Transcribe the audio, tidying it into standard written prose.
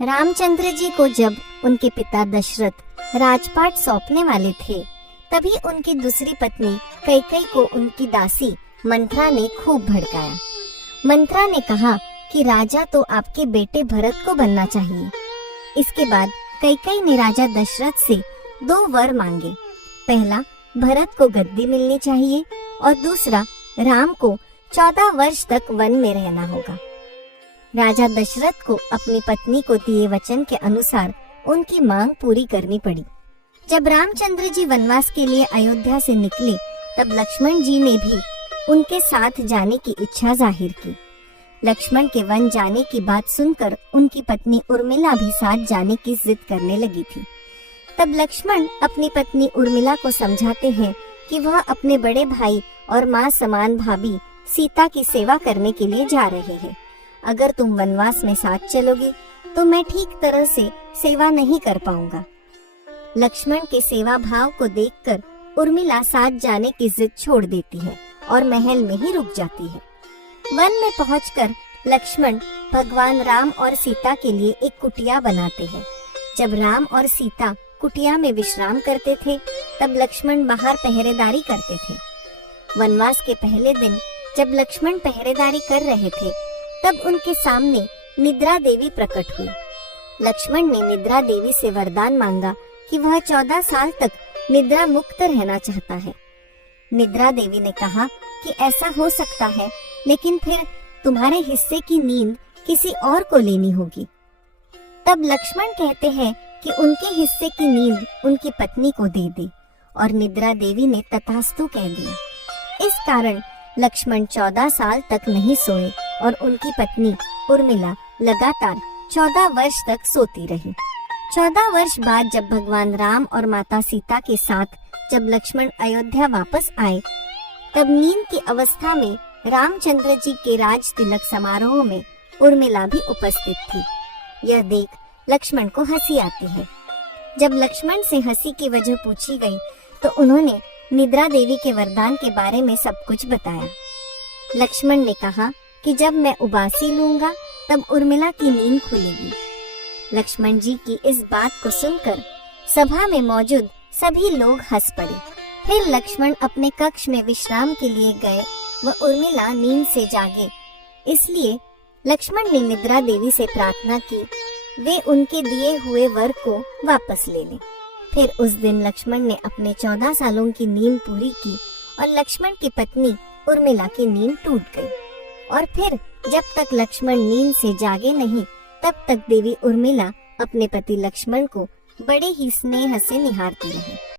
रामचंद्र जी को जब उनके पिता दशरथ राजपाट सौंपने वाले थे, तभी उनकी दूसरी पत्नी कैकेयी को उनकी दासी मंथरा ने खूब भड़काया। मंथरा ने कहा कि राजा तो आपके बेटे भरत को बनना चाहिए। इसके बाद कैकेयी ने राजा दशरथ से 2 वर मांगे। पहला, भरत को गद्दी मिलनी चाहिए और दूसरा, राम को 14 वर्ष तक वन में रहना होगा। राजा दशरथ को अपनी पत्नी को दिए वचन के अनुसार उनकी मांग पूरी करनी पड़ी। जब रामचंद्र जी वनवास के लिए अयोध्या से निकले, तब लक्ष्मण जी ने भी उनके साथ जाने की इच्छा जाहिर की। लक्ष्मण के वन जाने की बात सुनकर उनकी पत्नी उर्मिला भी साथ जाने की जिद करने लगी थी। तब लक्ष्मण अपनी पत्नी उर्मिला को समझाते हैं कि वह अपने बड़े भाई और माँ समान भाभी सीता की सेवा करने के लिए जा रहे हैं। अगर तुम वनवास में साथ चलोगी तो मैं ठीक तरह से सेवा नहीं कर पाऊंगा। लक्ष्मण के सेवा भाव को देखकर उर्मिला साथ जाने की जिद छोड़ देती है और महल में ही रुक जाती है। वन में पहुंचकर लक्ष्मण भगवान राम और सीता के लिए एक कुटिया बनाते हैं। जब राम और सीता कुटिया में विश्राम करते थे, तब लक्ष्मण बाहर पहरेदारी करते थे। वनवास के पहले दिन जब लक्ष्मण पहरेदारी कर रहे थे, तब उनके सामने निद्रा देवी प्रकट हुई। लक्ष्मण ने निद्रा देवी से वरदान मांगा कि वह 14 साल तक निद्रा मुक्त रहना चाहता है। निद्रा देवी ने कहा कि ऐसा हो सकता है, लेकिन फिर तुम्हारे हिस्से की नींद किसी और को लेनी होगी। तब लक्ष्मण कहते हैं कि उनके हिस्से की नींद उनकी पत्नी को दे दे, और निद्रा देवी ने तथास्तु कह दिया। इस कारण लक्ष्मण 14 साल तक नहीं सोए और उनकी पत्नी उर्मिला लगातार 14 वर्ष तक सोती रही। 14 वर्ष बाद जब भगवान राम और माता सीता के साथ जब लक्ष्मण अयोध्या वापस आए, तब नींद की अवस्था में रामचंद्र जी के राज तिलक समारोह में उर्मिला भी उपस्थित थी। यह देख लक्ष्मण को हंसी आती है। जब लक्ष्मण से हंसी की वजह पूछी गई, तो उन्होंने निद्रा देवी के वरदान के बारे में सब कुछ बताया। लक्ष्मण ने कहा कि जब मैं उबासी लूंगा, तब उर्मिला की नींद खुलेगी। लक्ष्मण जी की इस बात को सुनकर सभा में मौजूद सभी लोग हंस पड़े। फिर लक्ष्मण अपने कक्ष में विश्राम के लिए गए व उर्मिला नींद से जागे। इसलिए लक्ष्मण ने निद्रा देवी से प्रार्थना की वे उनके दिए हुए वर को वापस ले लें। फिर उस दिन लक्ष्मण ने अपने 14 सालों की नींद पूरी की और लक्ष्मण की पत्नी उर्मिला की नींद टूट गई। और फिर जब तक लक्ष्मण नींद से जागे नहीं, तब तक देवी उर्मिला अपने पति लक्ष्मण को बड़े ही स्नेह से निहारती रही।